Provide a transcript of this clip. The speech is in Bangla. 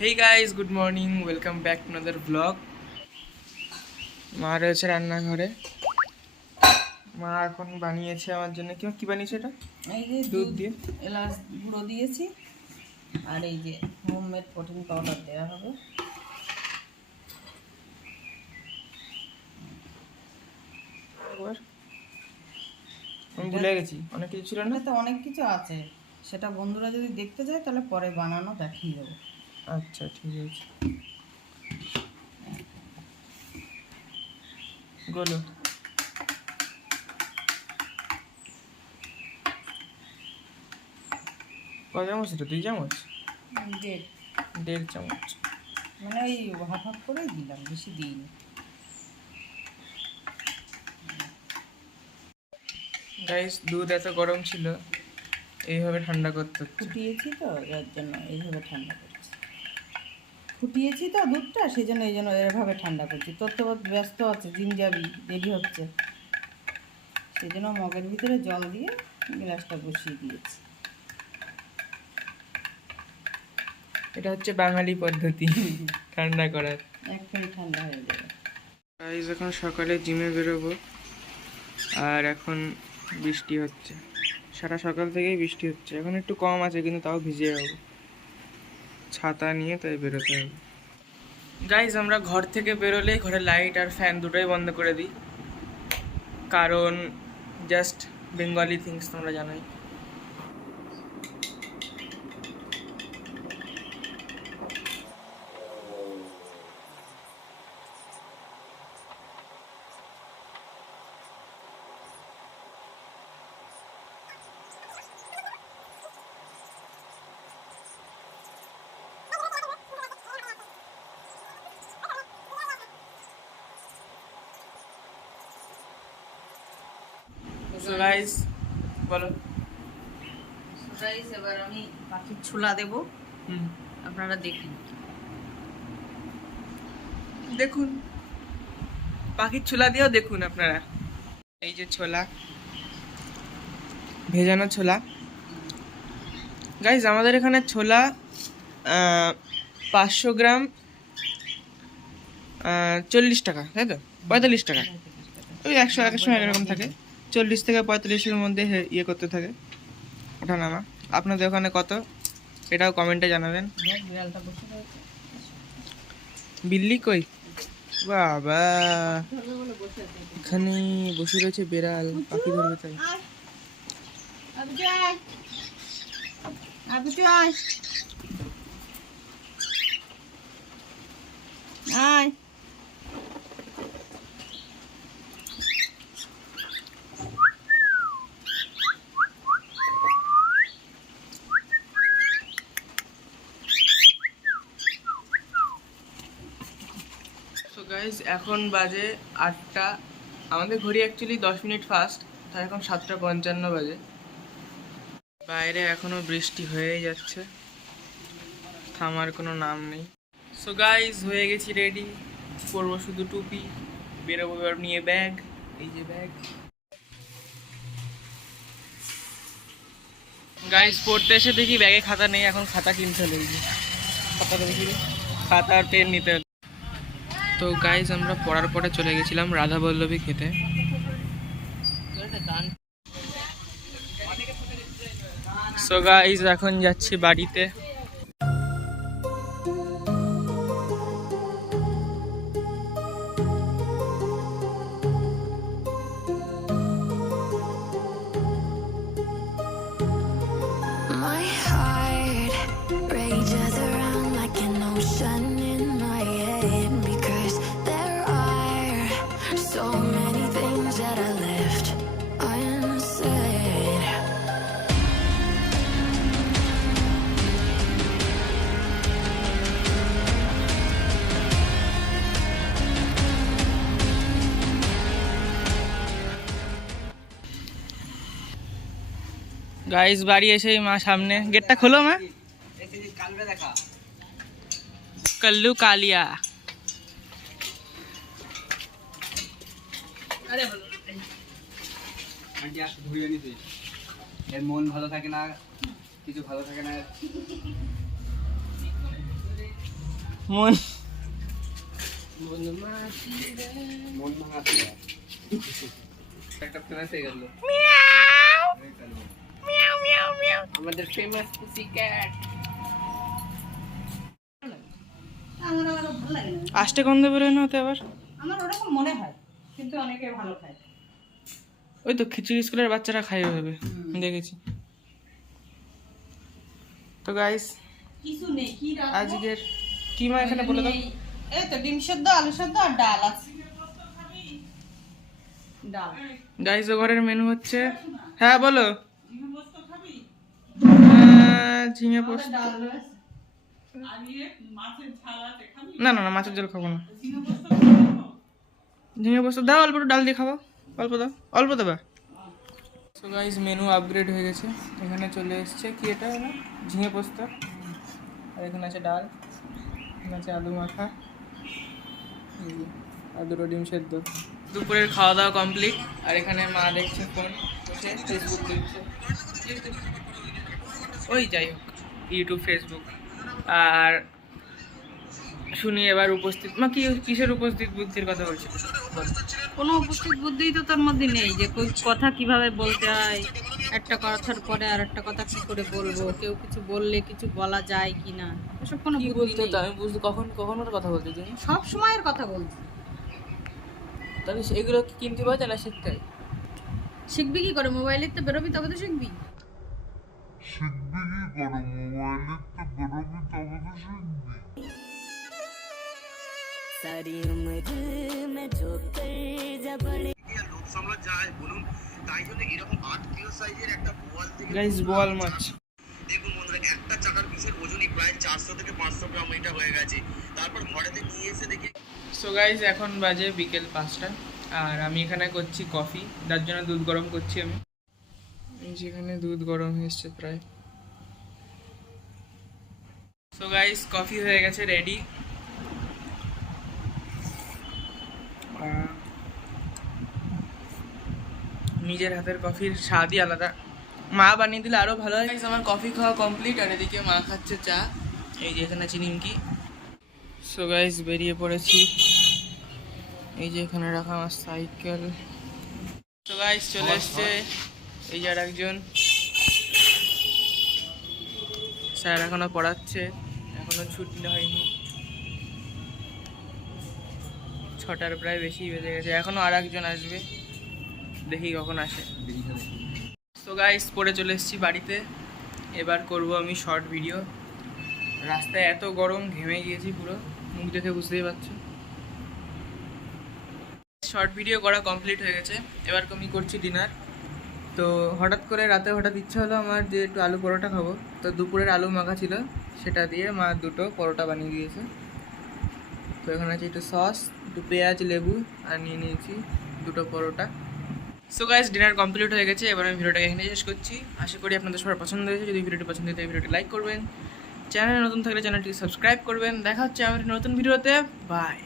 Hey guys, good morning, welcome back to another blog. মা রয়েছে রান্নাঘরে। মা এখন বানিয়েছে আমার জন্য কি বানিয়েছে এটা? এই যে দুধ দিয়ে এলাচ গুঁড়ো দিয়েছি, আর এই যে হোমমেড প্রোটিন পাউডার দেওয়া হবে। একবার আমি ভুলে গেছি, অনেক কিছু ছিল না। এটাতে অনেক কিছু আছে, সেটা বন্ধুরা যদি দেখতে চায় তাহলে পরে বানানো দেখিয়ে দেবো। আচ্ছা, ঠিক আছে। গোলো কয় চামচ? এটা 2 চামচ, দেখ, 1.5 চামচ। মানে ওই হাফ হাফ করেই দিলাম, বেশি দিইনি। গাইস, দুধ এত গরম ছিল, এইভাবে ঠান্ডা করতে হচ্ছে। ফুটিয়েছি তো, যার জন্য এইভাবে ঠান্ডা করছি। ফুটিয়েছি তো দুধটা, সেই জন্য এভাবে ঠান্ডা করছি। তোর তো ব্যস্ত আছে, জিম যাবি, রেডি হচ্ছে, সেই জন্য মগের ভিতরে জল দিয়ে গ্লাসটা বসিয়ে দিয়েছি। এটা হচ্ছে বাঙালি পদ্ধতি ঠান্ডা করার। এক্ষুনি ঠান্ডা হয়ে যাবে। গাইস, এখন সকালে জিমে বেরোবো, আর এখন বৃষ্টি হচ্ছে। সারা সকাল থেকেই বৃষ্টি হচ্ছে, এখন একটু কম আছে কিন্তু তাও ভিজে যাবো। ছাতা নিয়ে তাই বেরোতে হবে। গাইস, আমরা ঘর থেকে বেরোলে ঘরের লাইট আর ফ্যান দুটোই বন্ধ করে দিই, কারণ জাস্ট বেঙ্গলি থিংস, তোমরা জানোই। সো গাইস, বলো। এবার আমি পাখির ছোলা দেব, আপনারা দেখুন। দেখুন, পাখির ছোলা দিয়েও দেখুন আপনারা। এই যে ছোলা, ভেজানো ছোলা। গাইস, আমাদের এখানে ছোলা 500 গ্রাম 40 টাকা, তাই তো? 45 টাকা, ওই 100 একের সময় এরকম থাকে। 40 থেকে 45-এর মধ্যে ইয়ে করতে থাকে, ওঠা নামা। আপনাদের ওখানে কত, এটাও কমেন্টে জানাবেন। বিল্লি কই? বাবা, এখানে বসে রয়েছে বেড়াল, পাখি ধরবে তাই। সো গাইজ, এখন বাজে 8টা। আমাদের ঘড়ি অ্যাকচুয়ালি 10 মিনিট ফাস্ট, তাই এখন 7:55 বাজে। বাইরে এখনো বৃষ্টি হয়েই যাচ্ছে, থামার কোনো নাম নেই। সো গাইজ, হয়ে গেছি রেডি, পরবো শুধু টুপি, বেরোবো এবার নিয়ে ব্যাগ। এই যে ব্যাগ। গাইজ, পড়তে এসে দেখি ব্যাগে খাতা নেই, এখন খাতা কিনতে হলো। এই যে খাতাটা দেখি, খাতা আর পেন নিতে হলো। তো গাইজ, আমরা পড়ার পরে চলে গেছিলাম রাধা বল্লভী খেতে। সো গাইজ, এখন যাচ্ছি বাড়িতে। My heart rages around like an ocean in my head, because there are so many things that I left unsaid. Guys, বাড়ি এসেই মা সামনে, গেটটা খোলো মা। কল্লু কালিয়া। এর মন ভালো থাকে না, কিছু ভালো থাকে না। মন মন ভাঙাতে একটা ফেমাস হয়ে গেল আমাদের ফেমাস পুসি ক্যাট। আমার আবার ভালো লাগে না, আষ্টে গন্ধ বেরোয় না ওতে আবার? আমার ওরকম মনে হয়, কিন্তু অনেকে ভালো খায়। ওই তো খিচুড়ি স্কুলের বাচ্চারা খাই হবে, দেখেছি তো। গাইস কিছু নেই, কি রাখবো? আজকের কি মা এখানে বলে দাও। এই তো ডিম সেদ্ধ, আলু সেদ্ধ আর ডাল আছে। ডাল গাইস ও ঘরের মেনু হচ্ছে, হ্যাঁ বলো। ঝিঙে পোস্ত, ডাল রয়েছে। না না না মাছের ঝোল খাবো না। ঝিঙে পোস্ত দাও, অল্প একটু ডাল দিয়ে খাবো, অল্প দাও, অল্প দেবা। সো গাইস মেনু আপগ্রেড হয়ে গেছে, এখানে চলে এসছে কি এটা হলো ঝিঙে পোস্ত, আর এখানে আছে ডাল, এখানে আছে আলু মাখা, এই যে, আর দুটো ডিম সেদ্ধ। দুপুরের খাওয়া দাওয়া কমপ্লিট, আর এখানে মা দেখছে ফোন, বসে ফেসবুক দেখছে, ওই যাই হোক ইউটিউব ফেসবুক। আর শুনি এবার উপস্থিত মা কি কিসের উপস্থিত বুদ্ধির কথা বলছে? কোনো উপস্থিত বুদ্ধিই তো তার মধ্যে নেই, যে কোন কথা কিভাবে বলতে হয়, একটা কথার পরে আর একটা কথা কি করে বলবো, কেউ কিছু বললে কিছু বলা যায় কি না, এসব কোনো কি বুদ্ধি বলতে নেই। হতো আমি বুঝতে, কখন কখন মতো কথা বলতে তুমি? সব সময়ের কথা বলছি। তাহলে এগুলো কি কিনতে পারছে না শিখতে? শিখবি কি করে? মোবাইলের তো বেরোবি তবে তো শিখবি। গাইস বোয়াল মাছ, দেখুন বন্ধুরা, একটা চাকার পিসের ওজনই প্রায় 400 থেকে 500 গ্রাম এটা হয়ে গেছে। তারপর ঘরেতে নিয়ে এসে দেখি। সো গাইস এখন বাজে বিকেল 5টা, আর আমি এখানে করছি কফি, যার জন্য দুধ গরম করছি আমি। এই যেখানে দুধ গরম হয়ে এসছে প্রায়। সো গাইস কফি হয়ে গেছে রেডি। নিজের হাতের কফির স্বাদই আলাদা, মা বানিয়ে দিলে আরো ভালো হয়। আমার কফি খাওয়া কমপ্লিট, আর এদিকে মা খাচ্ছে চা, এই যে এখানে আছে নিমকি। সো গাইস বেরিয়ে পড়েছি, এই যে এখানে রাখা আমার সাইকেল। সো গাইস চলে এসছে এই যে আর একজন স্যার, এখনো পড়াচ্ছে, এখনো ছুটি হয়নি, 6টার প্রায় বেশি বেজে গেছে, এখনো আর একজন আসবে, দেখি কখন আসে। তো গাইস পরে চলে এসেছি বাড়িতে, এবার করব আমি শর্ট ভিডিও। রাস্তায় এত গরম, ঘেমে গিয়েছি পুরো, মুখ দেখে বুঝতেই পারছো। শর্ট ভিডিও করা কমপ্লিট হয়ে গেছে, এবার আমি করছি ডিনার। তো হঠাৎ করে রাতে হঠাৎ ইচ্ছা হলো আমার যে একটু আলু পরোটা খাবো, তো দুপুরের আলু মাখা ছিল, সেটা দিয়ে মা দুটো পরোটা বানিয়ে দিয়েছে। তো এখানে আছে একটু সস, একটু পেঁয়াজ, লেবু, আর নিয়ে নিয়েছি দুটো পরোটা। সো গাইস ডিনার কমপ্লিট হয়ে গেছে, এবার আমি ভিডিওটাকে এখানে শেষ করছি। আশা করি আপনাদের সবার পছন্দ হয়েছে। যদি ভিডিওটি পছন্দ হয় ভিডিওটি লাইক করবেন, চ্যানেলে নতুন থাকলে চ্যানেলটি সাবস্ক্রাইব করবেন। দেখা হচ্ছে আমাদের নতুন ভিডিওতে, বাই।